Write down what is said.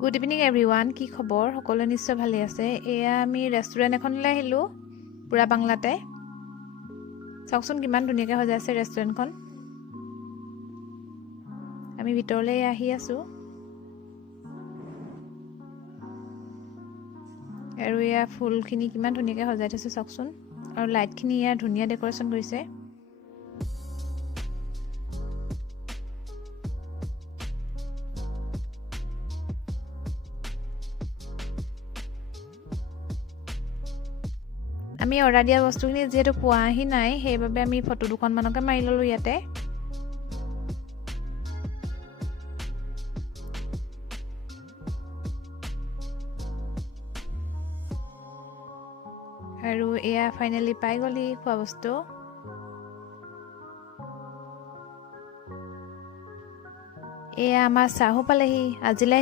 Good evening everyone কি খবৰ? সকলোৱে নিশ্চয় ভালে আছে। এয়া আমি ৰেষ্টুৰেণ্ট এখনলৈ আহিলোঁ বুঢ়া বাংলাতে। চাওকচোন কিমান ধুনীয়াকৈ সজাইছে ৰেষ্টুৰেণ্টখন আমি ভিতৰলৈ আহি আছোঁ। আৰু এয়া ফুলখিনি কিমান ধুনীয়াকৈ সজাই থৈছে চাওকচোন। আৰু লাইটখিনি ইয়াৰ ধুনীয়া ডেক'ৰেশ্যন কৰিছে। আমি অৰ্ডাৰ দিয়া বস্তুখিনি যিহেতু পোৱাহি নাই সেইবাবে আমি ফটো দুখনমানকে মাৰি ল'লোঁ ইয়াতে। আৰু এয়া ফাইনেলি পাই গ'লি খোৱা বস্তু। এয়া আমাৰ চাহো পালেহি আজিলৈ